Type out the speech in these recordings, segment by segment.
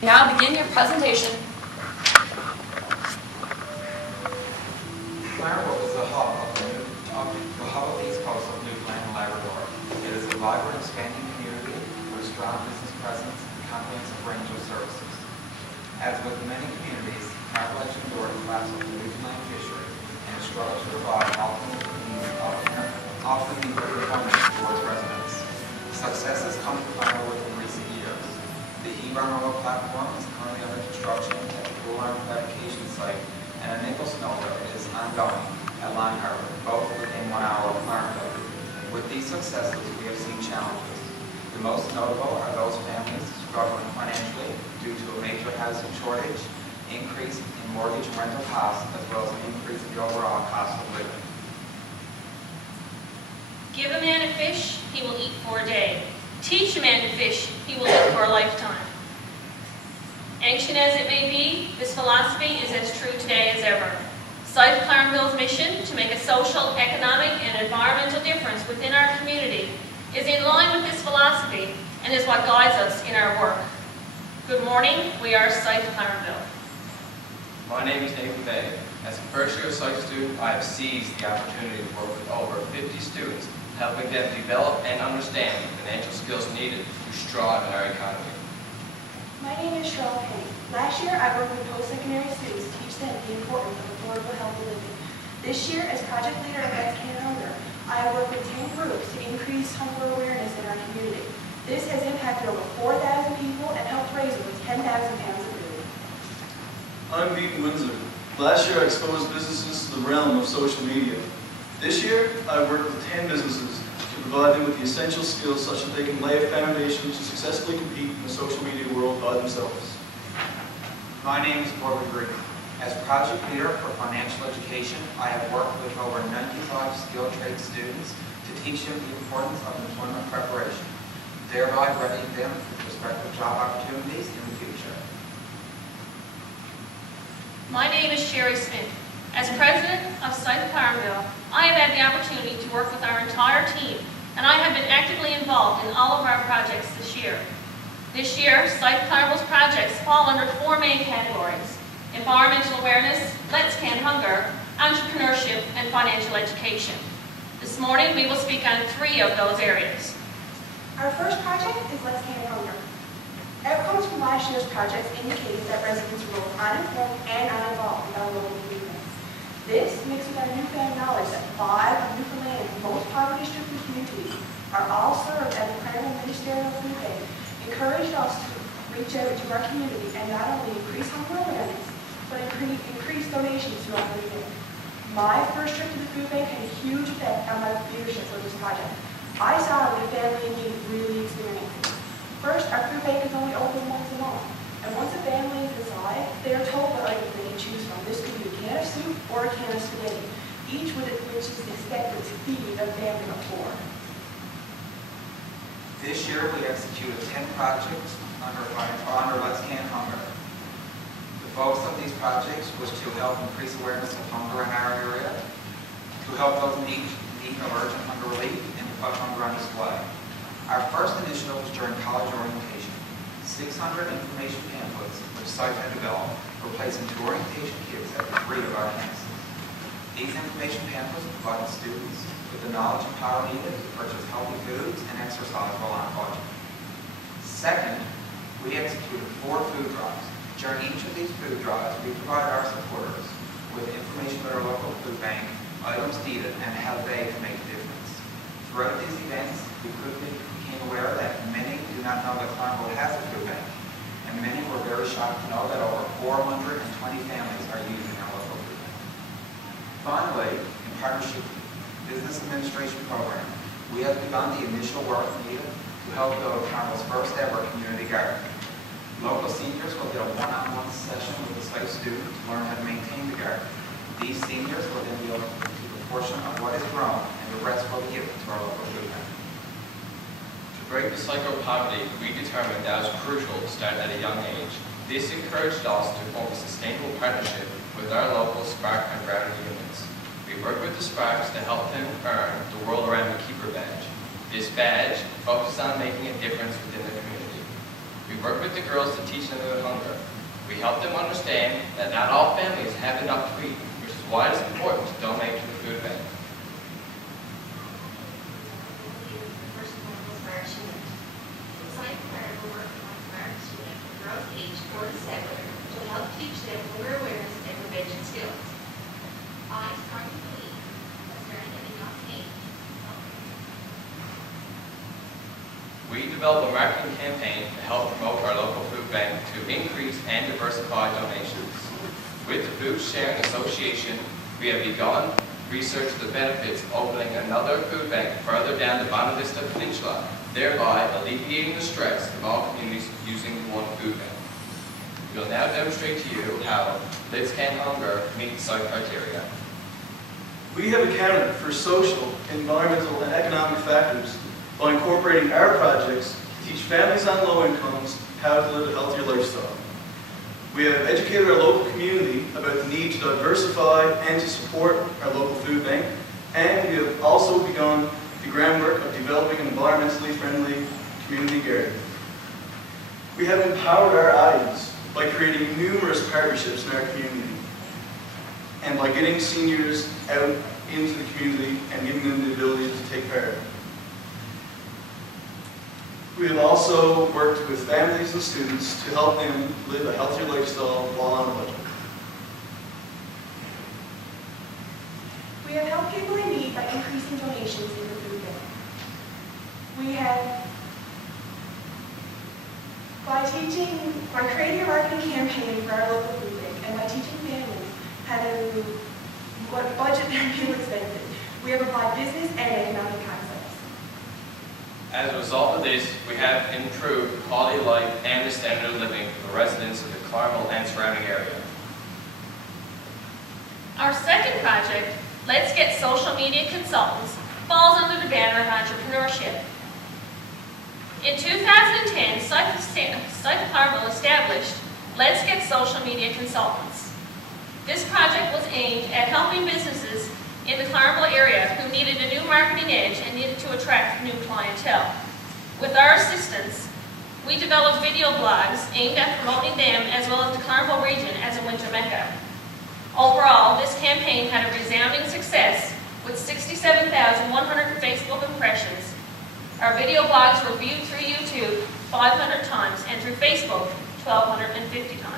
Now begin your presentation. Clarenville is the hub of the East Coast of Newfoundland and Labrador. It is a vibrant, expanding community with a strong business presence and comprehensive range of services. As with many communities, Clarenville has endured the collapse of the Newfoundland fishery and has struggled to provide alternate means of employment for its residents. Success has come to Clarenville within recent years. The Hebron Road platform is currently under construction at the Pool Arm Fabrication site, and a nickel smelter is ongoing at Line Harbor, both within 1 hour of Clarenville. With these successes, we have seen challenges. The most notable are those families struggling financially due to a major housing shortage, increase in mortgage and rental costs, as well as an increase in the overall cost of living. Give a man a fish, he will eat for a day. Teach a man to fish, he will live for a lifetime. Ancient as it may be, this philosophy is as true today as ever. SIFE Clarenville's mission to make a social, economic, and environmental difference within our community is in line with this philosophy and is what guides us in our work. Good morning, we are SIFE Clarenville. My name is Nathan Bay. As a first-year SIFE student, I have seized the opportunity to work with over 50 students, helping them develop and understand the financial skills needed to strive in our economy. My name is Cheryl Payne. Last year, I worked with post-secondary students to teach them the importance of affordable healthy living. This year, as project leader at Let's Can Hunger, I have worked with 10 groups to increase hunger awareness in our community. This has impacted over 4,000 people and helped raise over 10,000 pounds of food. I'm Beaton Windsor. Last year, I exposed businesses to the realm of social media. This year, I worked with 10 businesses to provide them with the essential skills such that they can lay a foundation to successfully compete in the social media world by themselves. My name is Corbin Green. As project leader for financial education, I have worked with over 95 skilled trade students to teach them the importance of employment preparation, thereby readying them for prospective job opportunities in the future. My name is Sherry Smith. As president of SIFE Clarenville, I have had the opportunity to work with our entire team, and I have been actively involved in all of our projects this year. This year, SIFE Clarenville's projects fall under 4 main categories: environmental awareness, Let's Can Hunger, entrepreneurship, and financial education. This morning, we will speak on 3 of those areas. Our first project is Let's Can Hunger. Outcomes from last year's projects indicated that residents were both uninformed and uninvolved in our local movement. This, mixed with our newfound knowledge that 5 of Newfoundland's most poverty-stricken communities are all served as a Clarenville Ministerial Food Bank, encouraged us to reach out to our community and not only increase hunger awareness, but increase donations to our food bank. My first trip to the food bank had a huge effect on my leadership for this project. I saw what a family in need really experienced. First, our food bank is only open once a month, and once a family is inside, they are told what items they can choose from. This could be a can of soup or a can of spaghetti, each with which is expected to feed a family of 4. This year, we executed 10 projects under Let's Can Hunger. The focus of these projects was to help increase awareness of hunger in our area, to help those in need of urgent hunger relief, and to put hunger on display. Our first initiative was during college orientation. 600 information pamphlets, which SIFE had developed, were placed into orientation kits at 3 of our campuses. These information pamphlets provided students with the knowledge and power needed to purchase healthy foods and exercise while on a budget. Second, we executed 4 food drives. During each of these food drives, we provided our supporters with information about our local food bank, items needed, and how they can make a difference. Throughout these events, we quickly became aware that many do not know that Clarenville has a food bank, and many were very shocked to know that over 420 families are using our local food bank. Finally, in partnership with Business Administration Program, we have begun the initial work needed to help build Clarenville's first ever community garden. Local seniors will get a one-on-one session with a SIFE student to learn how to maintain the garden. These seniors will then be able to keep a portion of what is grown, and the rest will be given to our local food bank. To break the cycle of poverty, we determined that it was crucial to start at a young age. This encouraged us to form a sustainable partnership with our local Spark and Brownie units. We work with the Sparks to help them earn the World Around the Keeper badge. This badge focuses on making a difference within the community. We work with the girls to teach them about hunger. We help them understand that not all families have enough to eat, which is why it's important to donate to the food bank. First one was Smart Student. SIFE Clarenville work on Smart Student for girls aged 4 to 7 to help teach them hunger awareness and prevention skills. I started to eat, starting at a young age. We develop a marketing campaign to help promote our local food bank to increase and diversify donations. With the Food Sharing Association, we have begun research of the benefits of opening another food bank further down the Bonavista Vista Peninsula, thereby alleviating the stress of all communities using one food bank. We will now demonstrate to you how Let's Can Hunger meets site criteria. We have accounted for social, environmental, and economic factors by incorporating our projects to teach families on low incomes how to live a healthier lifestyle. We have educated our local community about the need to diversify and to support our local food bank, and we have also begun the groundwork of developing an environmentally friendly community garden. We have empowered our audience by creating numerous partnerships in our community and by getting seniors out into the community and giving them the ability to take part. We have also worked with families and students to help them live a healthier lifestyle while on a budget. We have helped people in need by increasing donations in the food bank. We have, by creating a marketing campaign for our local food bank and by teaching families how to budget their meal expenses, we have applied business and economic concepts. As a result of this, we have improved the quality of life and the standard of living for the residents of the Clarenville and surrounding area. Our second project, Let's Get Social Media Consultants, falls under the banner of entrepreneurship. In 2010, SIFE Clarenville established Let's Get Social Media Consultants. This project was aimed at helping businesses in the Clarenville area who needed a new marketing edge and needed to attract new clientele. With our assistance, we developed video blogs aimed at promoting them as well as the Clarenville region as a winter mecca. Overall, this campaign had a resounding success with 67,100 Facebook impressions. Our video blogs were viewed through YouTube 500 times and through Facebook 1,250 times.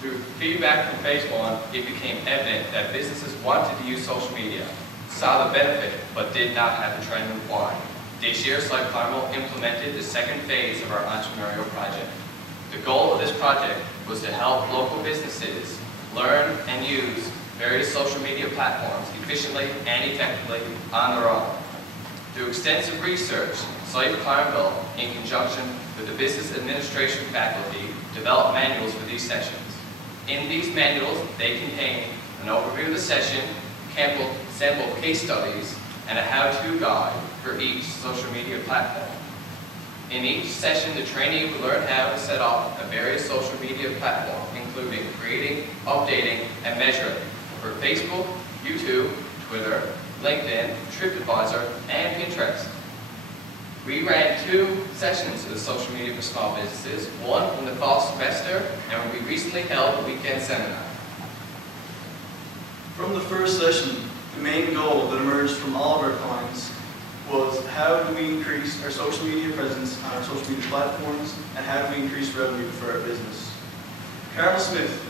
Through feedback from Facebook, it became evident that businesses wanted to use social media, saw the benefit, but did not have the training required. This year, SIFE Clarenville implemented the second phase of our entrepreneurial project. The goal of this project was to help local businesses learn and use various social media platforms efficiently and effectively on their own. Through extensive research, SIFE Clarenville, in conjunction with the Business Administration faculty, developed manuals for these sessions. In these manuals, they contain an overview of the session, sample case studies, and a how-to guide for each social media platform. In each session, the trainee will learn how to set up a various social media platform, including creating, updating, and measuring for Facebook, YouTube, Twitter, LinkedIn, TripAdvisor, and Pinterest. We ran 2 sessions of the social media for small businesses, one in the fall semester, and we recently held a weekend seminar. From the first session, the main goal that emerged from all of our clients was how do we increase our social media presence on our social media platforms, and how do we increase revenue for our business. Carol Smith,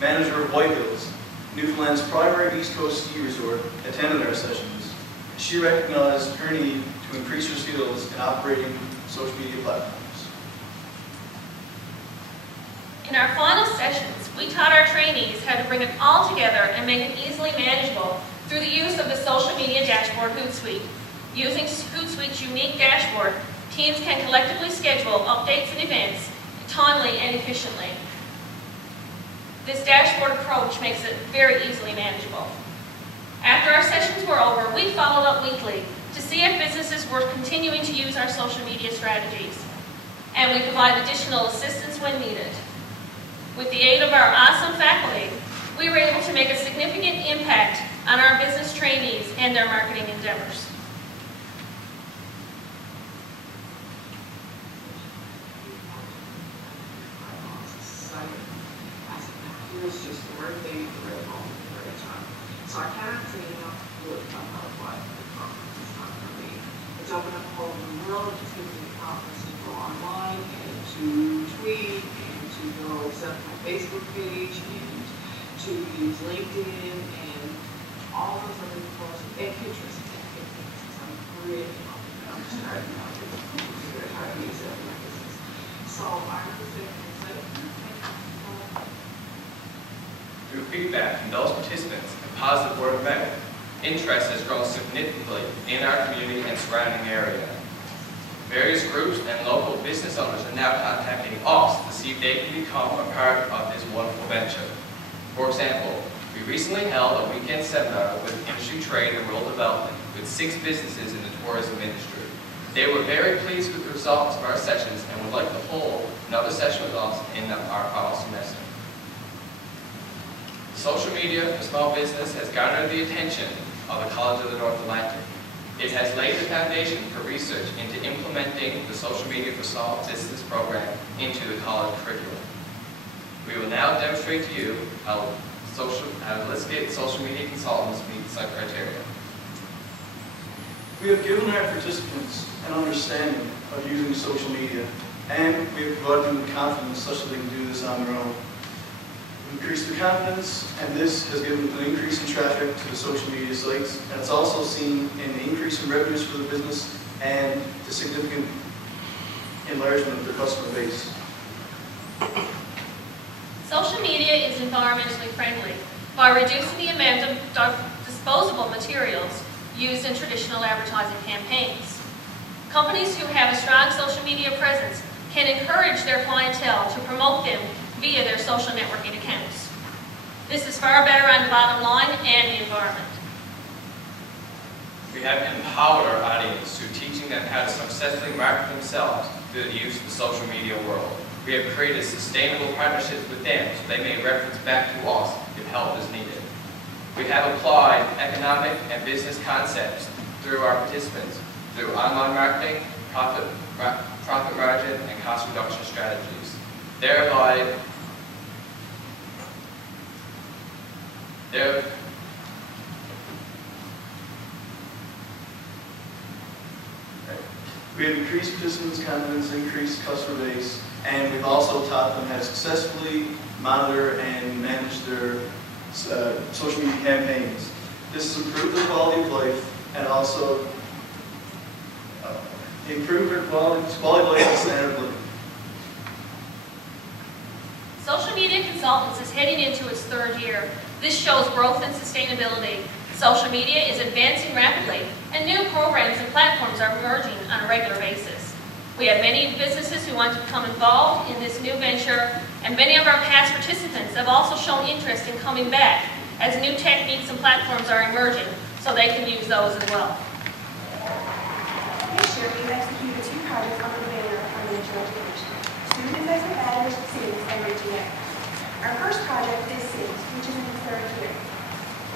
manager of White Hills, Newfoundland's primary East Coast ski resort, attended our sessions. She recognized her need to increase her skills in operating social media platforms. In our final sessions, we taught our trainees how to bring it all together and make it easily manageable through the use of the social media dashboard Hootsuite. Using Hootsuite's unique dashboard, teams can collectively schedule updates and events timely and efficiently. This dashboard approach makes it very easily manageable. After our sessions were over, we followed up weekly to see if businesses were continuing to use our social media strategies, and we provide additional assistance when needed. With the aid of our awesome faculty, we were able to make a significant impact on our business trainees and their marketing endeavors. It was just the right thing at the right moment, at the right time. So I cannot say enough good about why the conference is not for me. It's opened up a whole new world. It's given me the confidence to go online and to tweet and to go set up my Facebook page and to use LinkedIn and all those other posts and Pinterest. I'm really I'm starting out with how to use it in my business. So I would say Through feedback from those participants and positive word of mouth, interest has grown significantly in our community and surrounding area. Various groups and local business owners are now contacting us to see if they can become a part of this wonderful venture. For example, we recently held a weekend seminar with industry trade and rural development with 6 businesses in the tourism industry. They were very pleased with the results of our sessions and would like to hold another session with us in our fall semester. Social media for small business has garnered the attention of the College of the North Atlantic. It has laid the foundation for research into implementing the Social Media for Small Business program into the college curriculum. We will now demonstrate to you how listed social media consultants meet such criteria. We have given our participants an understanding of using social media, and we have provided them with confidence such that they can do this on their own. We've increased their confidence, and this has given an increase in traffic to the social media sites, and it's also seen an increase in revenues for the business and a significant enlargement of their customer base. Social media is environmentally friendly by reducing the amount of disposable materials used in traditional advertising campaigns. Companies who have a strong social media presence can encourage their clientele to promote them via their social networking accounts. This is far better on the bottom line and the environment. We have empowered our audience through teaching them how to successfully market themselves through the use of the social media world. We have created sustainable partnerships with them so they may reference back to us if help is needed. We have applied economic and business concepts through our participants through online marketing, profit margin, and cost reduction strategies. Thereby, we have increased participants' confidence, increased customer base, and we've also taught them how to successfully monitor and manage their social media campaigns. This has improved their quality of life and also improved their quality of life and standard of living. Social Media Consultants is heading into its 3rd year. This shows growth and sustainability. Social media is advancing rapidly, and new programs and platforms are emerging on a regular basis. We have many businesses who want to become involved in this new venture, and many of our past participants have also shown interest in coming back as new techniques and platforms are emerging, so they can use those as well. This year, we've executed 2 projects under the banner of financial education: Student Investment Matters, SIMS, and Reaching Out. Our first project is SIMS, which is in its 3rd year.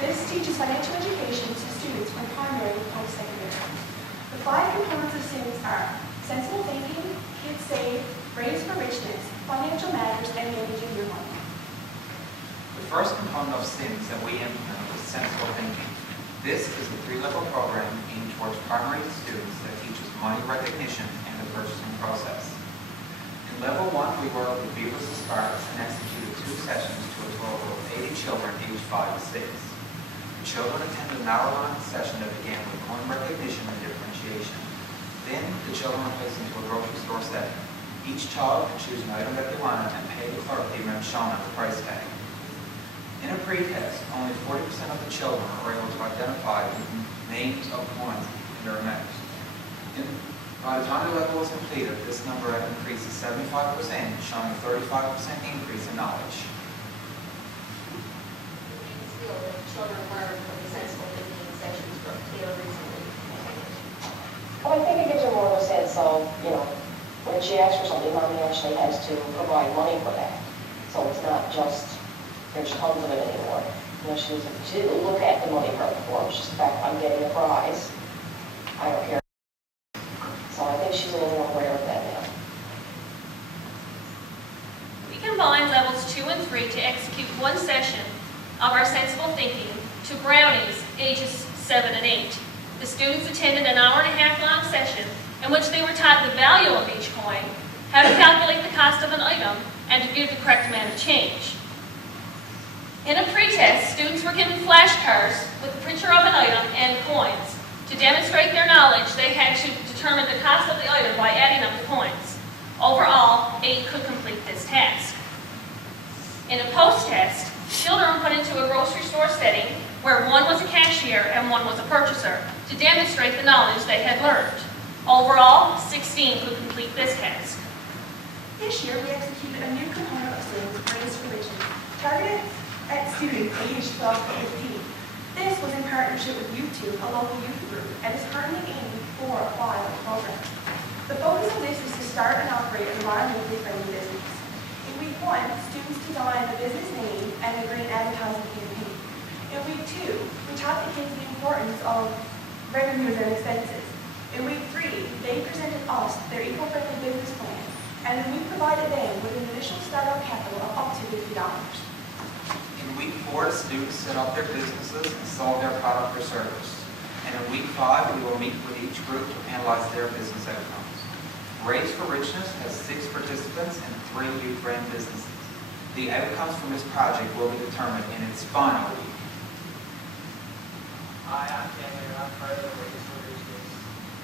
This teaches financial education to students from primary to post-secondary. The 5 components of SIMS are sensible thinking, kids save, Brains for Richness, financial matters, and managing your money. The first component of SIMS that we implemented was sensible thinking. This is a 3-level program aimed towards primary students that teaches money recognition and the purchasing process. In level 1, we worked with Beavers and Sparks and executed 2 sessions to a total of 80 children aged 5 to 6. The children attended an hour-long session that began with coin recognition and differentiation. Then, the children were placed into a grocery store setting. Each child could choose an item that they wanted and pay the clerk the amount shown on the price tag. In a pre-test, only 40% of the children were able to identify the names of coins in their amounts. By the time the level was completed, this number had increased to 75%, showing a 35% increase in knowledge. Children learn from the sensible thinking sessions from Taylor recently. Well, I think it gives her more of a sense of, when she asks for something, mommy actually has to provide money for that. So it's not just, there's tons of it anymore. She didn't look at the money part before. It's just the fact, I'm getting a prize. I don't care. So I think she's a little more aware of that now. We combined levels 2 2 and 3 to execute one session of our sensible thinking to brownies ages 7 and 8. The students attended an hour-and-a-half long session in which they were taught the value of each coin, how to calculate the cost of an item, and to view the correct amount of change. In a pretest, students were given flashcards with a picture of an item and coins. To demonstrate their knowledge, they had to determine the cost of the item by adding up the coins. Overall, 8 could complete this task. In a post-test, children were put into a grocery store setting where one was a cashier and one was a purchaser to demonstrate the knowledge they had learned. Overall, 16 could complete this task. This year, we executed a new component of students raised for riches, targeted at students aged 12 to 15. This was in partnership with U2, a local youth group, and is currently aiming for a pilot program. The focus of this is to start and operate an environmentally friendly business. In week 1, students designed the business name and the green advertising campaign. In week 2, we taught the kids the importance of revenues and expenses. In week 3, they presented us their eco-friendly business plan, and then we provided them with an initial startup capital of up to $50. In week 4, the students set up their businesses and sold their product or service. And in week 5, we will meet with each group to analyze their business outcomes. Race for Richness has 6 participants and 3 youth-run businesses. The outcomes from this project will be determined in its final week. Hi, I'm Cameron. I'm part of the Race for Richness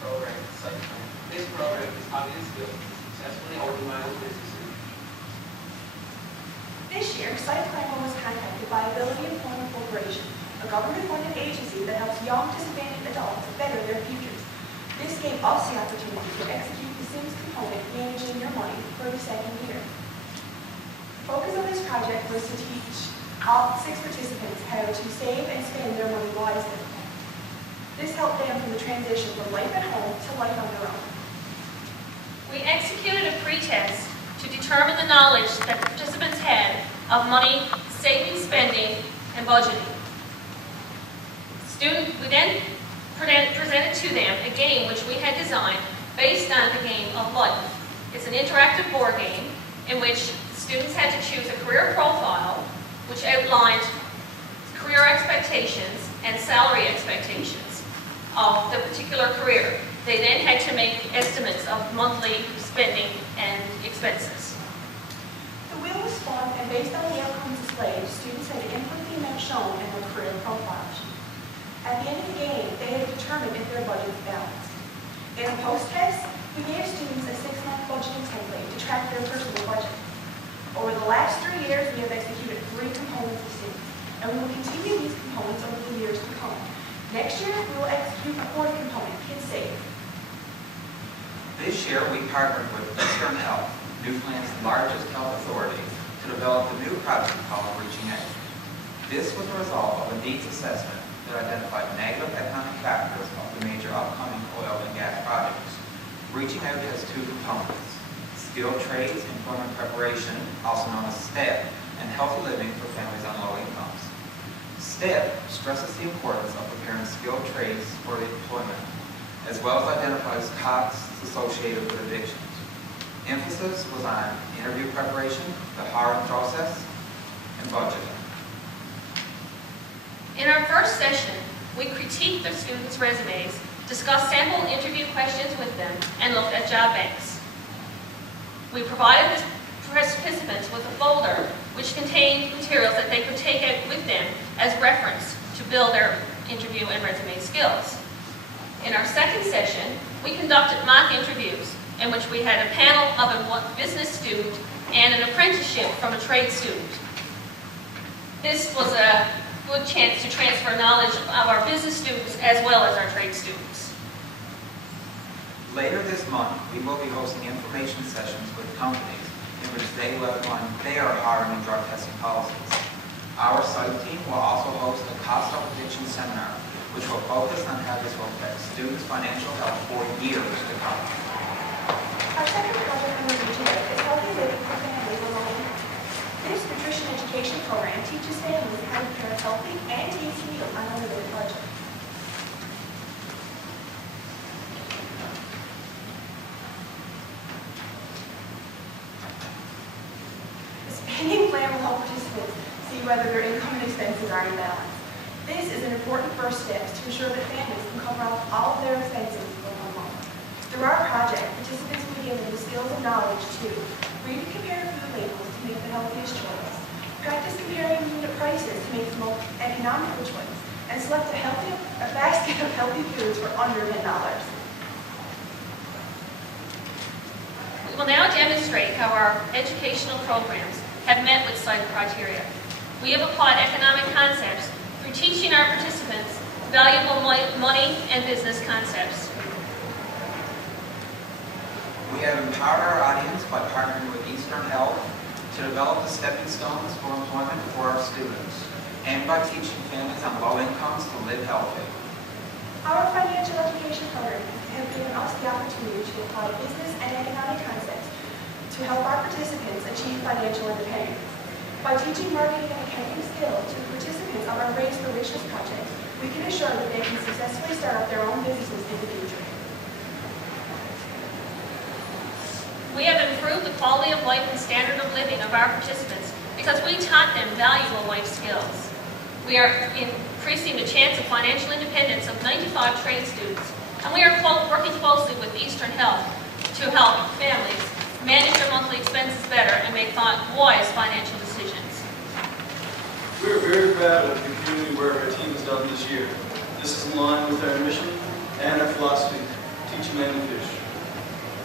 program at SIFE Clarenville. This program is cognitive skills to successfully organize businesses. This year, SIFE Clarenville was contacted by Ability Employment Corporation, a government-funded agency that helps young disadvantaged adults better their futures. This gave us the opportunity to execute the SIMS component, Managing Your Money, for the 2nd year. The focus of this project was to teach all 6 participants how to save and spend their money wisely. This helped them from the transition from life at home to life on their own. We executed a pretest to determine the knowledge that the participants had of money, saving, spending, and budgeting. We then presented to them a game which we had designed based on the game of life. It's an interactive board game in which students had to choose a career profile which outlined career expectations and salary expectations of the particular career. They then had to make estimates of monthly spending and expenses. The wheel was spun, and based on the outcomes displayed, students had to input the amount shown in their career profile sheet. At the end of the game, they had to determine if their budget was balanced. In a post-test, we gave students a 6-month budgeting template to track their personal budget. Over the last 3 years, we have executed 3 components of SIMS, and we will continue these components over the years to come. Next year, we will execute a 4th component, Kids Save. This year, we partnered with Eastern Health, Newfoundland's largest health authority, to develop a new project called Reaching Out. This was a result of a needs assessment that identified negative economic factors of the major upcoming oil and gas projects. Reaching Out has 2 components: skilled trades, employment preparation, also known as STEP, and healthy living for families on low incomes. STEP stresses the importance of preparing skilled trades for employment, as well as identifies costs associated with addictions. Emphasis was on interview preparation, the hiring process, and budgeting. In our first session, we critiqued the students' resumes, discussed sample interview questions with them, and looked at job banks. We provided the participants with a folder which contained materials that they could take out with them as reference to build their interview and resume skills. In our second session, we conducted mock interviews in which we had a panel of a business student and an apprenticeship from a trade student. This was a good chance to transfer knowledge of our business students as well as our trade students. Later this month, we will be hosting information sessions with companies in which they will outline their hiring and drug testing policies. Our site team will also host a cost of addiction seminar, which will focus on how this will affect students' financial health for years to come. Our second project under Reaching Out is Healthy Living for Families on Low Income. This nutrition education program teaches families how to prepare healthy and tasty meals on a limited budget. The Spending Plan will help participants see whether their income and expenses are in balance. This is an important first step to ensure that families can cover up all of their expenses for 1 month. Through our project, participants will be given the skills and knowledge to read and compare food labels to make the healthiest choice, practice comparing unit prices to make the most economical choice, and select a basket of healthy foods for under $10. We will now demonstrate how our educational programs have met with SIFE criteria. We have applied economic concepts through teaching our participants valuable money and business concepts. We have empowered our audience by partnering with Eastern Health to develop the stepping stones for employment for our students, and by teaching families on low incomes to live healthy. Our financial education programs have given us the opportunity to apply business and economic concepts to help our participants achieve financial independence. By teaching marketing and accounting skills to the participants of our Raise for Richness project, we can ensure that they can successfully start up their own businesses in the future. We have improved the quality of life and standard of living of our participants because we taught them valuable life skills. We are increasing the chance of financial independence of 95 trade students, and we are working closely with Eastern Health to help families manage their monthly expenses better and make wise financial decisions. We are very proud of the community work our team has done this year. This is in line with our mission and our philosophy, teach a man to fish.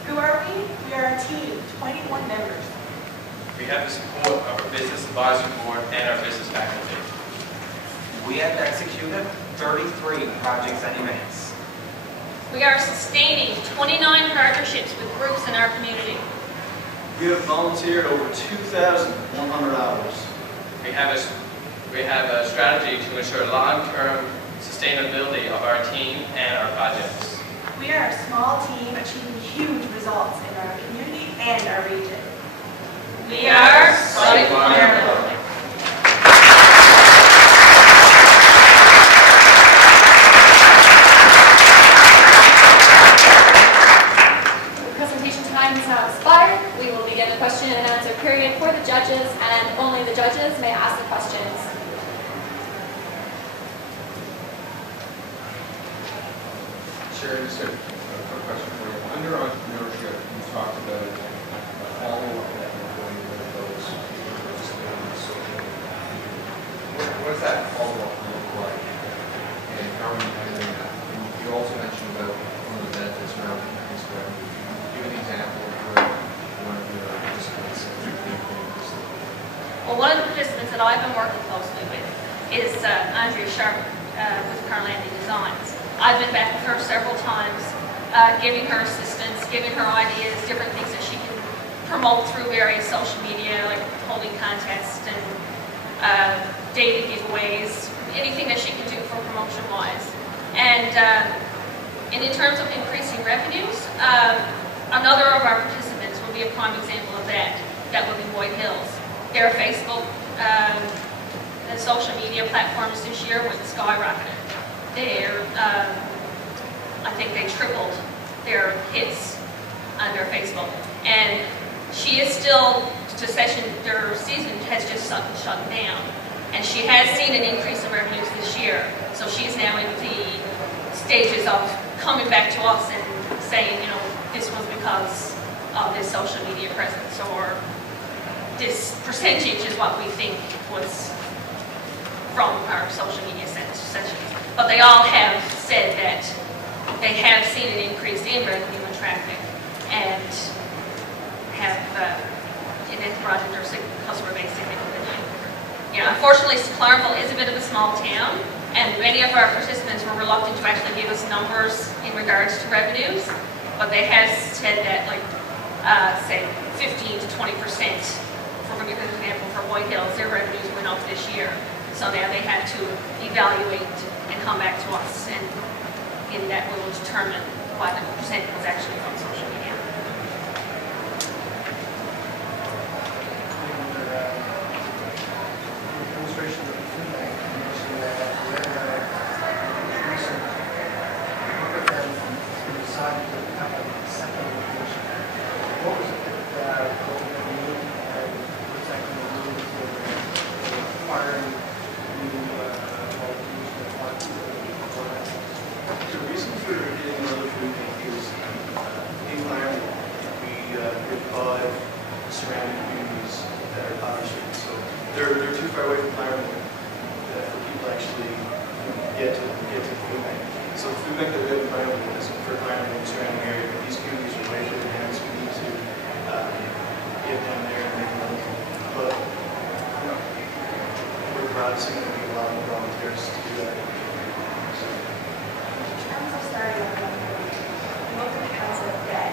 Who are we? We are a team of 21 members. We have the support of our Business Advisory Board and our business faculty. We have executed 33 projects and events. We are sustaining 29 partnerships with groups in our community. We have volunteered over 2,100 hours. We have a strategy to ensure long-term sustainability of our team and our projects. We are a small team achieving huge results in our community and our region. We are SIFE Clarenville. Presentation time is now expired. We will begin the question and answer period for the judges, and only the judges may ask the questions. Sure, just a quick question for you. Under entrepreneurship, you talked about a follow-up that you're going with those people participating in the social media. What does that follow-up look like, and how are you handling that? And you also mentioned about one of the benefits around increased revenue. Give an example of where one of your participants Well, one of the participants that I've been working closely with is Andrea Sharp with Carlanding Designs. I've been back with her several times, giving her assistance, giving her ideas, different things that she can promote through various social media, like holding contests and data giveaways, anything that she can do for promotion-wise. And in terms of increasing revenues, another of our participants will be a prime example of that. That will be Boyd Hills. Their Facebook and social media platforms this year were skyrocketed. I think they tripled their hits on their Facebook. And she is still, their season has just shut down. And she has seen an increase in revenues this year. So she's now in the stages of coming back to us and saying, you know, this was because of this social media presence, or this percentage is what we think was from our social media sessions. But they all have said that they have seen an increase in revenue and traffic, and have it has broadened their customer base significantly. You know, unfortunately, Clarenville is a bit of a small town, and many of our participants were reluctant to actually give us numbers in regards to revenues, but they have said that, like, say, 15 to 20%, for example, for Boyd Hills, their revenues went up this year. So now they have to evaluate and come back to us, and in that we will determine what the percent was actually from social media. they're too far away from Clarenville for people to actually get to the food bank. So the food bank that we have in Clarenville is for Clarenville and surrounding area, but these communities are way further down, so we need to get down there and make them. But we're proud to see that we have a lot of volunteers to do that. In terms of starting up, we look at the concept that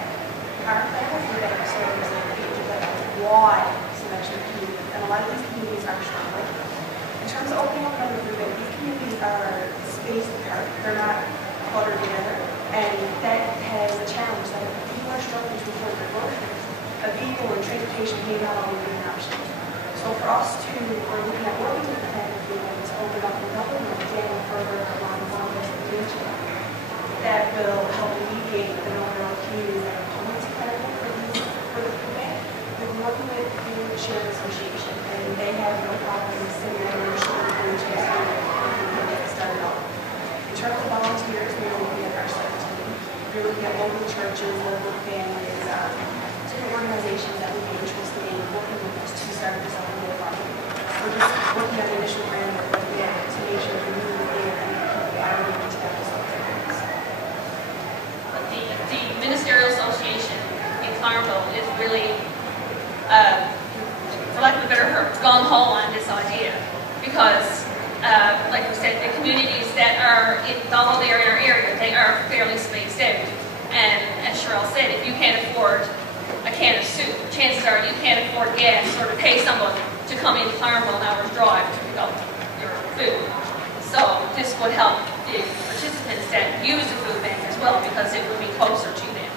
our Clarenville food bank serves like a wide selection of communities, and a lot of these communities are struggling. In terms of opening up another food bank, these communities are spaced apart. They're not cluttered together, and that has a challenge that if people are struggling to afford their groceries, a vehicle and transportation may not always be an option. So for us to, we're looking at what we do with Clarenville food bank to open up another one again further along this region that will help alleviate the number of communities that are coming to Clarenville for the food bank. We've been working with the Food Sharing Association, and they have no problem sending out a sharing food checks and get started off. In terms of volunteers, we're looking at our site team. We're looking at local churches, local families, different organizations that would be interested in working with us to start this up in their farm. We're just working on the initial grant that we're looking at to make sure we move there and people are able to have this opportunities. The Ministerial Association in Clarenville is really, for lack of a better word, gung-ho on this idea, because like we said, the communities that are in the Dollar area, they are fairly spaced out. And as Cheryl said, if you can't afford a can of soup, chances are you can't afford gas or to pay someone to come into Clarenville an hour's drive to pick up your food. So this would help the participants that use the food bank as well, because it would be closer to them.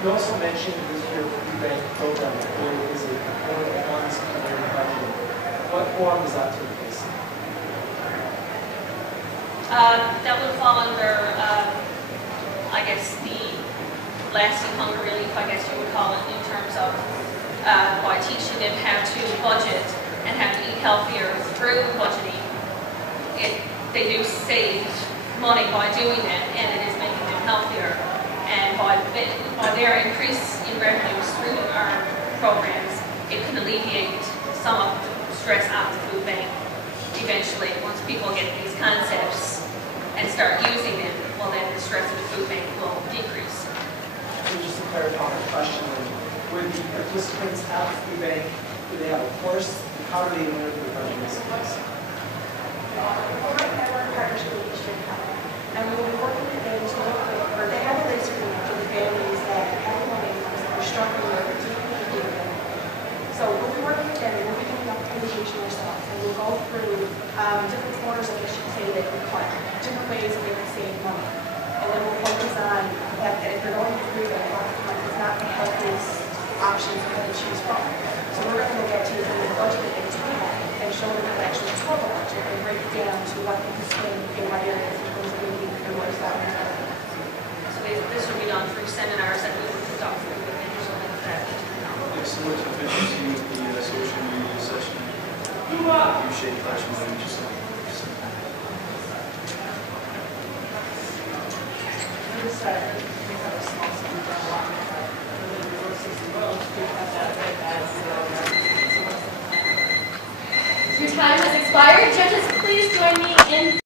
You also mentioned with your food bank program that there is a component of funds under your budget. What form does that take place in? That would fall under, I guess, the lasting hunger relief, I guess you would call it, in terms of by teaching them how to budget and how to eat healthier through budgeting. They do save money by doing that, and it is making them healthier. And by their increase in revenues through our programs, it can alleviate some of the stress on the food bank. Eventually, once people get these concepts and start using them, well then the stress of the food bank will decrease. So just to clarify the question, would the participants at the food bank, do they have a course? How do they learn their budgeting skills? We're right now in partnership with Eastern College, and we'll be working with them to look for, they have a list for the families that have low incomes that are struggling with particularly food. So we'll be working with them, and we'll be doing optimization ourselves, and we'll go through different corners, I guess you could say, they can cut, different ways that they can save money. And then we'll focus on the fact that if they're going through that, it's not the healthiest options for them to choose from. So we're going to look at taking the budget that they do have and show them the actual total budget and break it down to what they can spend in what areas in terms of meeting their lifestyle. So this would be done through seminars that we would conduct through the individual and that. It's similar to efficiency with the social media session. You shape fashion language or something. Your time has expired. Judges, please join me in